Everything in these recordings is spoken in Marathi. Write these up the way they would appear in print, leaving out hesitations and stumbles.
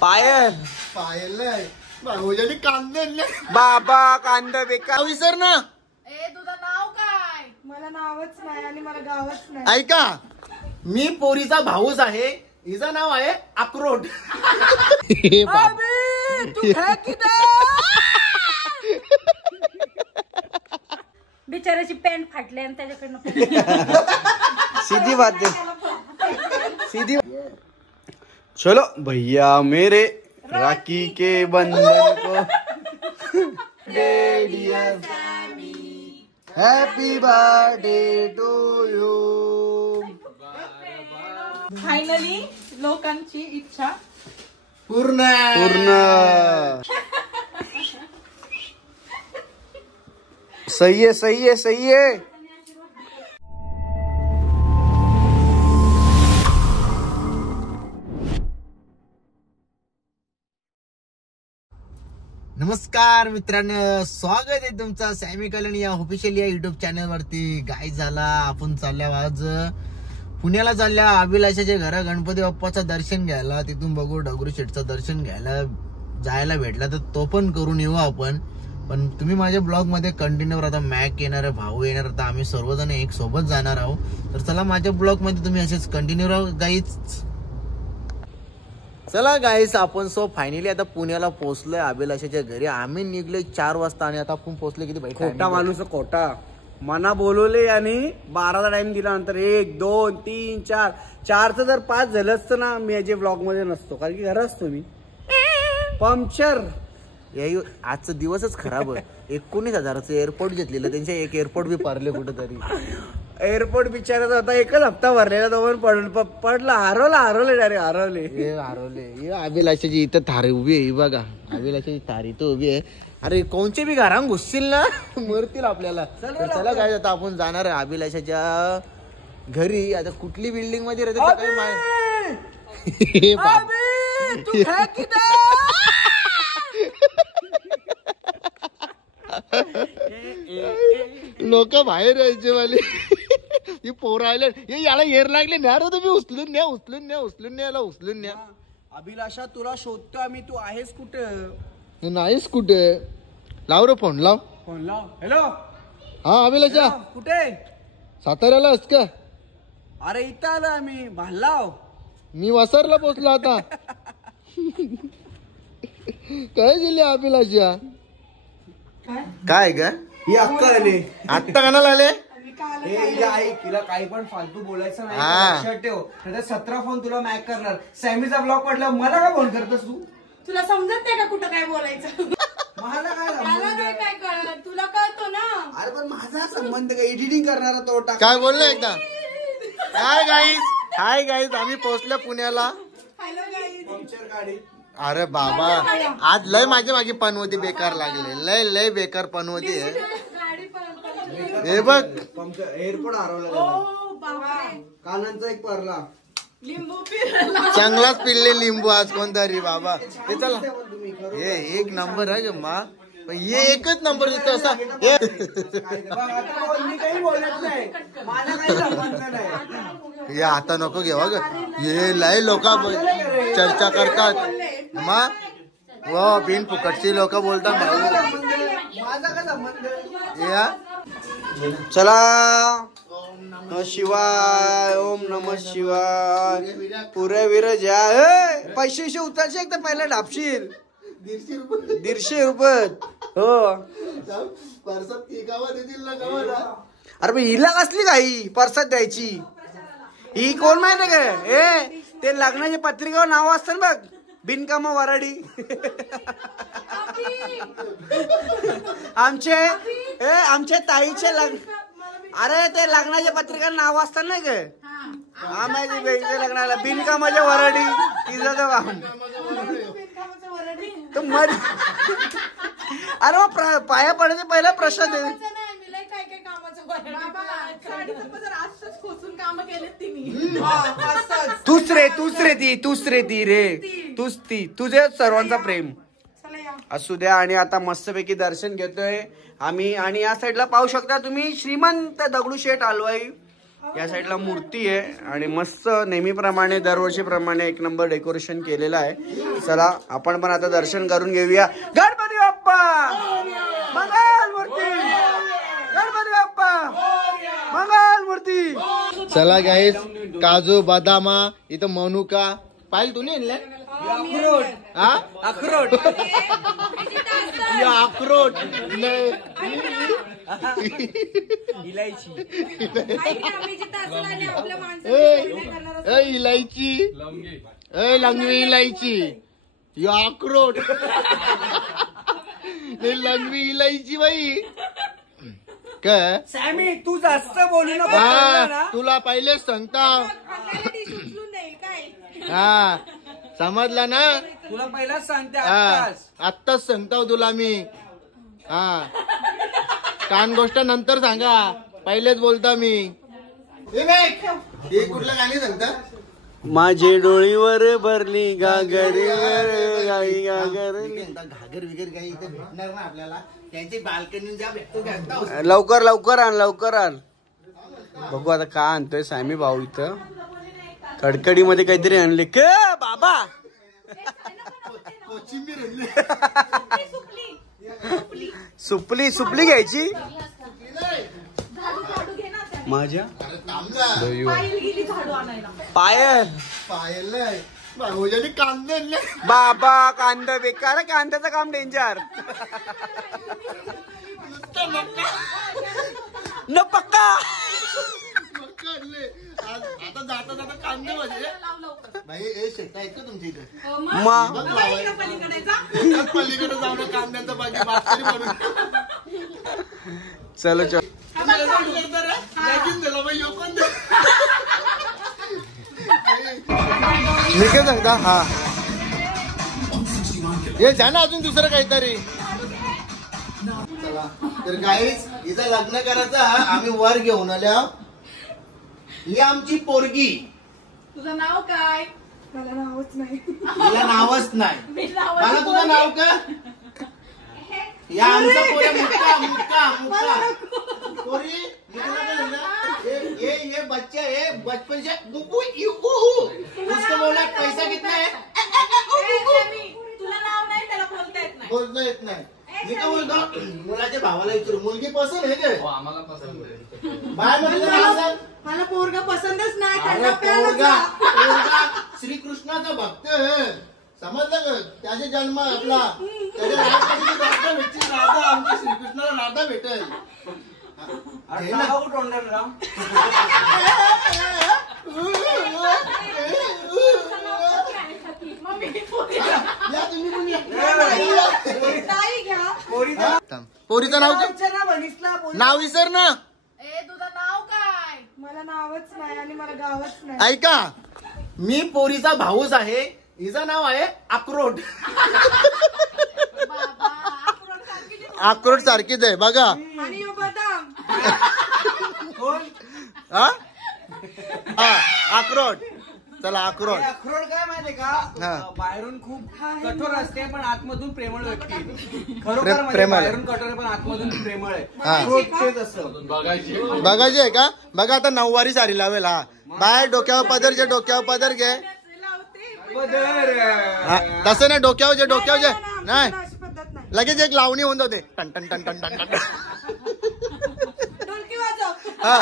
पायल भाऊजाने कांदे बाबा कांदा बेकार विसर ना. तुझं नाव काय? मला नावच नाही आणि मला गावच नाही. ऐका, मी पोरीचा भाऊच आहे. हिचं नाव आहे अक्रोड. बिचाराची पॅन्ट फाटली आणि त्याच्याकडनं सीधी बात है, सीधी. चलो भैया मेरे राखी के बंधन को happy birthday to you. Finally लोकांची इच्छा पूर्ण. सही है, सही है, सही है. नमस्कार मित्रांनो, स्वागत आहे तुमचं सॅमी कॉलनी या ऑफिशियल या युट्यूब चॅनल वरती. काय झाला, आपण चालल्या आज पुण्याला चालल्या अभिलाषाच्या घरा गणपती बाप्पाचं दर्शन घ्यायला. तिथून बघू दगडूशेठचं दर्शन घ्यायला जायला भेटला तर तो पण करून येऊ आपण. पण तुम्ही माझ्या ब्लॉग मध्ये कंटिन्यू राहता. मॅक येणार आहे, भाऊ येणार, तर आम्ही सर्वजण एक सोबत जाणार आहोत. तर चला माझ्या ब्लॉग मध्ये तुम्ही असेच कंटिन्यू राहू गाईज. चला गाईस, आपण फायनली आता पुण्याला पोहोचलोय अभिलाषाच्या घरी. आम्ही निघलोय 4 वाजता आणि आता आपण पोहोचलोय किती भाई. खोटा माणूस खोटा. मना बोलवले आणि 12चा टाइम दिला. नंतर 1 2 3 4 4चं जर 5 झालं असतं ना, मी याच्या ब्लॉग मध्ये नसतो, कारण की घरा असतो मी. पंक्चर आजचा दिवसच खराब आहे. 19,000चं एअरपोर्ट घेतलेलं, त्यांच्या एक एअरपोर्ट बी पारले कुठेतरी. एअरपोर्ट बिचारायचा होता, एकच हप्ता भरलेला, तो पण पडला. हरवले डायरेक्ट हरवले. अभिलाषाची इथं थारी उभी आहे बघा. अभिलाषाची थारी तर उभी आहे. अरे कोणचे बी घरांग घुसतील ना, मरतील आपल्याला. चला काय, आता आपण जाणार आहे अभिलाषाच्या घरी. आता कुठली बिल्डिंग मध्ये राहते काही माहिती. लोक बाहेर यायचे वाले. ही पोरं आले, याला येर लागले. न्या रे तुम्ही, उचलून न्या. अभिलाषा तुला शोधतो आम्ही, तू आहेस कुठे? नाहीस कुठे? लाव रे फोन, लाव. हॅलो. हा अभिलाषा, कुठे? साताऱ्याला आहेस का? अरे इथं आलो आम्ही भाल्लाव. मी वसारला पोहोचलो आता. काय दिले अभिलाषा? काय ग? ही अक्का आले. आत्ता कानाला आले? तिला काही पण फालतू बोलायचं नाही, लक्षात ठेव. 17 फोन तुला मॅक करणार. सॅमीचा ब्लॉग पडला, मला का फोन करतोस तू? तुला समजत नाही का कुठं काय बोलायचं? मला काय कळलं, तुला कळतो ना. अरे पण माझा संबंध काय, एडिटिंग करणारा तो टाक. काय बोललो एकदा? हाय गाईज, आम्ही पोहोचलो पुण्याला. पंक्चर गाडी. अरे बाबा, आज लय माझ्या मागे पनवती बेकार लागले. लय बेकार पनवती आहे. हे बघ, एअरपोर्ट हरवला. कानांचा एक परला. चांगलाच पिल्ले लिंबू आज कोणतरी बाबा. हे चला, हे एक नंबर आहे मा. हे एकच नंबर देतो असा. हे आता नको घेवा ग. हे लय लोक चर्चा करतात मा. व बिन फुकटची लोक बोलतात भाऊ. चला. शिवाय, ओम नमः शिवाय. पुरे विर ज्या पैसे उतरचे एक तर पहिला डापशील. 150 रुपये. हो. अरे पण हिला कसली काही परसाद द्यायची? ही कोण माहिती का? ते लग्नाच्या पत्रिकेवर नाव असतं बघ, बिनकामा वराडी. आमच्या ताईचे लग्न. अरे ते लग्नाच्या पत्रिकेवर नाव असतात नाही का? हा माहिती बहिणीच्या लग्नाला बिनकामाच्या वराडी. तिचं अरे मग पाया पडायचे पहिला प्रसाद आहे. तूच ती तुझे सर्वांचा प्रेम असू द्या. आणि आता मस्तपैकी दर्शन घेतोय आम्ही. आणि या साईडला पाहू शकता तुम्ही, श्रीमंत दगडूशेठ हलवाई या साईडला मूर्ती आहे आणि मस्त नेहमीप्रमाणे दरवर्षीप्रमाणे एक नंबर डेकोरेशन केलेलं आहे. चला आपण पण आता दर्शन करून घेऊया. गणपती बाप्पा मंगल मूर्ती, गणपती बाप्पा मंगल मूर्ती. चला गाईस, काजू बदामा इथं मनुका पाहिजे तू नाही अक्रोड अक्रोड अक्रोड इलायची इलायची लंगवी इलायची अक्रोड लंगवी इलायची बाई काय सॅमी तू जास्त बोलू नको. तुला पहिलेच सांगता. हा समजला ना, तुला पहिलाच सांगते आत्ताच सांगतो तुला मी. हा कान गोष्ट नंतर सांगा, पहिलेच बोलता मी. हे कुठलं गाणी सांगता? माझे डोळीवर भरली घागर घागर विगर काही इथे भेटणार ना आपल्याला. त्यांची बाल्कनी ज्या भेटतो लवकर लवकर आण लवकर आण. बघू आता काय आणतोय सॅमी भाऊ. इथं कडकडीमध्ये काहीतरी आणले के बाबा. सुपली सुपली घ्यायची माझ्या पायल पायल कांदे बाबा. कांदा बेकार, कांद्याचं काम डेंजर. न पक्का आता जाता जाता कांदे म्हणजे भाई हे शेत आहेत का तुमच्या इथे? पलीकडे जाऊन कांद्याचा बाकी. चलो चलो मी काय सांगता. हा हे जा ना अजून दुसरं काहीतरी. चला तर गाईस हिचं लग्न करायचं आम्ही वर घेऊन आल्या. ही आमची पोरगी. तुझं नाव काय? मला नावच नाही. तिला नावच नाही. मला तुझं नाव का? या आमचा पोरी मुक्का मुक्का मुक्का पोरी. ये बच्चा है बचपन से उसको बोला पैसा कितना है. तुला नाव नाही, त्याला बोलता येत नाही. बोलता येत नाही. मी काय बोलतो मुलाच्या भावाला विचारू मुलगी पसंत आहे का? आम्हाला पसंत आहे. बाय म्हणजे मला पोरगा पसंतच नाही. पोरगा श्रीकृष्णाचा भक्त आहे. समजलं का? त्याचे जन्म आपला त्याच्या राधा भेटतील. राधा आमच्या श्रीकृष्णाला राधा भेटेल. पोरीचं नाव नाव विसर ना. तुझं नाव काय? मला नावच नाही आणि मला गावच नाही. ऐका, मी पोरीचा भाऊच आहे. हिचं नाव आहे अक्रोड. अक्रोड सारखीच आहे बघा. आणि बदाम. हा अक्रोड. चला अक्रोड. अक्रोड काय माहितीये का? बाहेरून खूप कठोर असते पण आतमधून प्रेमळ व्यक्ती. खरोखर बाहेरून कठोर पण आतमधून प्रेमळ आहे. तेच असतं. बघायची आहे का? बघा आता 9 वारी सारी लावेल. हा बाहेर डोक्यावर पदर जे डोक्यावर पदर घे. तसं नाही, डोक्यावर जे नाही लगेच एक लावणी होऊन जाते. टन टन टन टन टन टन. हा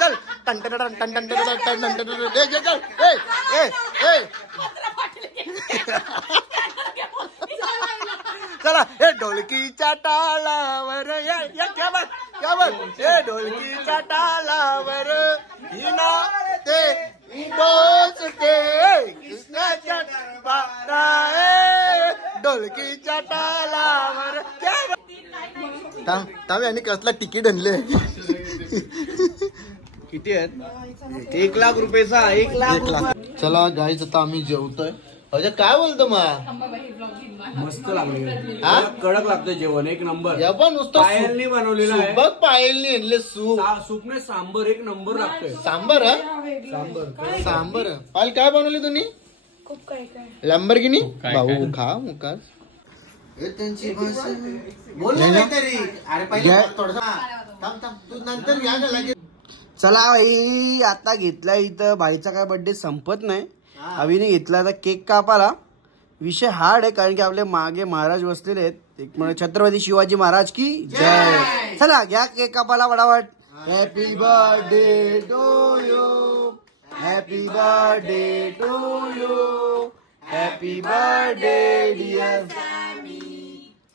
चल टन टन टन टन टन टन टन टन. चला हे ढोलकीच्या टाळावर क्या बात हे ढोलकीच्या टाळावर हिना ते डोसते कृष्णाच्या पाराए ढोलकीच्या टाळावर. थांब यांनी कसला तिकीट आणले. किती आहेत? 1 लाख रुपयाचा. 1 लाख. चला गाईच आता आम्ही जेवतोय. अजय काय बोलतो मस्त लागले. कडक लागतंय जेवण. एक नंबर. नुसतं पायलनी बनवलेलं आहे. बघ पायलनी आणले सूप. सूपने सांबर एक नंबर लागतोय. सांबर सांबर. पायल काय बनवली तुम्ही? खूप काय काय. लंबरगिनी भाऊ खा मुकास. त्यांची बोल काहीतरी. अरे पहिले थोडसा तू नंतर घ्या ना लगेच. चला भाई, आता घेतला इथं भाईचा काय बर्थडे संपत नाही. अभिने घेतला आता केक कापाला. विषय हार्ड आहे कारण की आपले मागे महाराज बसलेले आहेत. एक म्हणजे छत्रपती शिवाजी महाराज की जय. चला घ्या केक कापाला फटाफट. Happy birthday to you, happy birthday to you, happy birthday dear,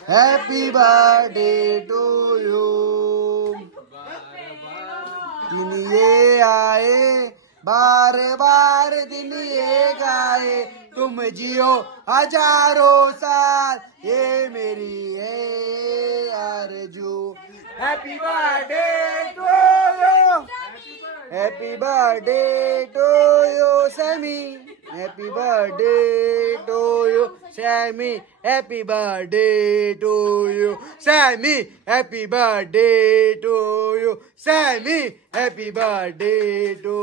happy birthday to you. दिन ये आए बार बार, दिन ये गाए, तुम जियो हजारों साल, ये मेरी है आरज़ू. Happy birthday to you, happy birthday to you Sammy, happy birthday to you Sammy, happy birthday to you Sammy, happy birthday to you Sammy, happy birthday to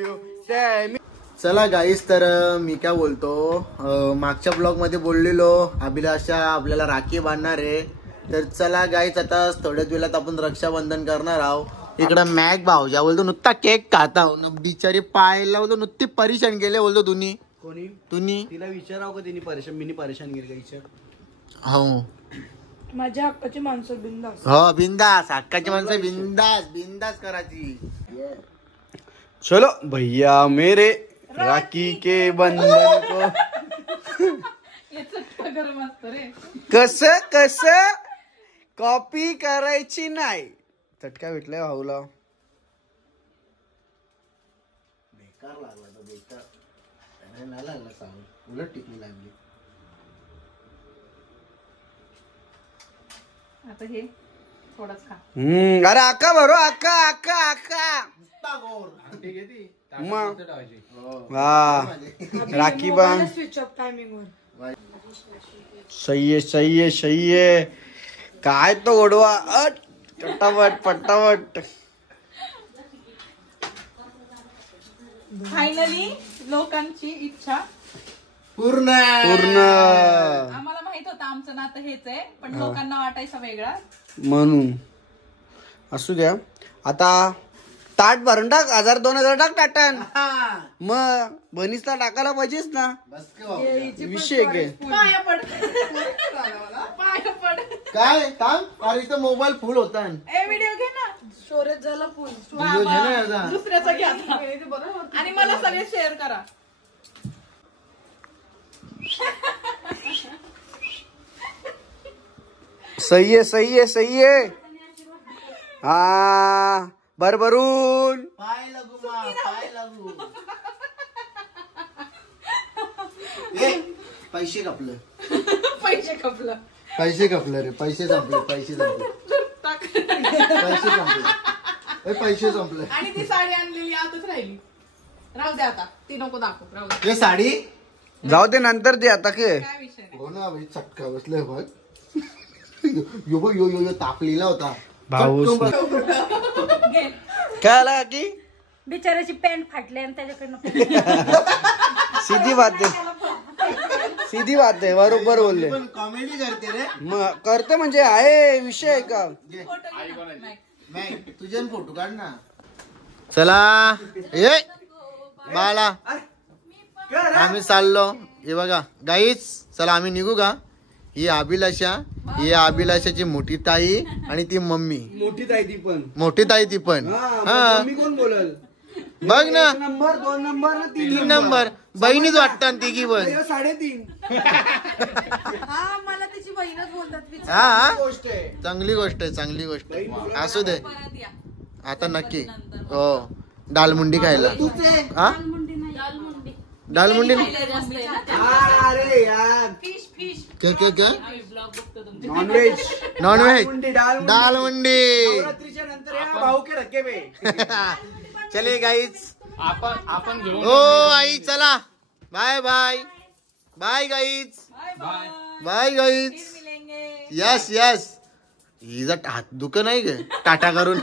you Sammy. चला गाईस, तर मी काय बोलतो, मागच्या ब्लॉग मध्ये बोललेलो अभिलाषा आपल्याला राखी बांधणार आहे. तर चला गाईस, आता थोड्याच वेळात आपण रक्षाबंधन करणार आहोत. इकडं मॅक भाऊजा बोलतो नुसता केक खाता बिचारी पायला बोलतो नुसती परेशान गेले बोलतो तुम्ही. कोणी तुम्ही तिला विचाराव का तिने परेशान केली का विचार. हो माझ्या हक्काची माणसं बिंदास. हो बिंदास, हक्काची माणसं बिंदास बिंदास करायची. चलो भैया मेरे राखी के बंधन को. कस कस कॉपी करायची नाही. चटका भेटलाय भाऊला. बेकार लागला तो, बेकार नाही लागला साऊंड, उलट टिकली लागली. आता हे थोडंच खा. अरे अक्का भरो, अक्का अक्का अक्का मग हा राखी बांध. स्विच ऑफ टायमिंग वर. सही आहे सही आहे सही आहे. काय तो गोडवा पटापट पटापट. फायनली लोकांची इच्छा पूर्ण पूर्ण. आम्हाला माहित होतं आमचं नातं हेच आहे, पण लोकांना वाटायचं वेगळा म्हणून असू द्या. आता ताट भरून टाक, 1000-2000 टाक ताटान. मग बनीसला टाकायला पाहिजेच ना. विषय काय पाया पड पाया पड. काय थांब, अरे इथं मोबाईल फुल होता. व्हिडिओ घे ना, स्टोरेज झाला फुल. दुसऱ्याचा घ्या आणि मला सगळे शेअर करा. सही आहे सही आहे सही आहे. हा भरभरून पाय लागू पाय लागू. पैसे कपलं पैसे खपलं पैसे कपलं रे. पैसे संपले पैसे संपले पैसे संपले पैसे संपले. आणि ती साडी आणलेली आताच राहिली. राहू दे आता, ती नको दाखव. राहू दे. हे साडी जाऊ दे नंतर दे. आता काय विषय नाही. हो ना भाई, चटका बसलाय बघ. यो यो यो यो तापलेला होता भाऊ. घे. काय आला की बिचाराची पॅन्ट फाटली आणि त्याच्याकडनं सीधी बात आहे, सीधी बात आहे. बरोबर बोलले. पण कॉमेडी करते रे. मग करते म्हणजे आहे विषय आहे का. नाही तुझे फोटो काढ ना. चला ए बाळा, आम्ही चाललो. हे बघा गाईच, चला आम्ही निघू का. ही अभिलाषा, ही अभिलाषाची मोठी ताई आणि ती मम्मी. मोठी ताई ती पण, मोठी ताई ती पण. हा मम्मी कोण बोलल बघ ना. 1 नंबर 2 नंबर 3 नंबर बहिणीच वाटतात तिघी पण. 3.5. हा मला त्याची बहीणच बोलतात. हा गोष्ट आहे. चांगली गोष्ट आहे, चांगली गोष्ट आहे. असू दे आता नक्की. हो दालमुंडी खायला. हा दालमुंडी अरे यार क्या क्या क्या नॉनव्हेज नॉनव्हेज दालमुंडी. नवरात्रीच्या नंतर या भाऊ के रखे बे. चले गाईच. आपण घेऊन हो आई चला. Bye bye bye guys. Bye guys. Yes yes. हिचा हात दुख नाही ग टाटा करून.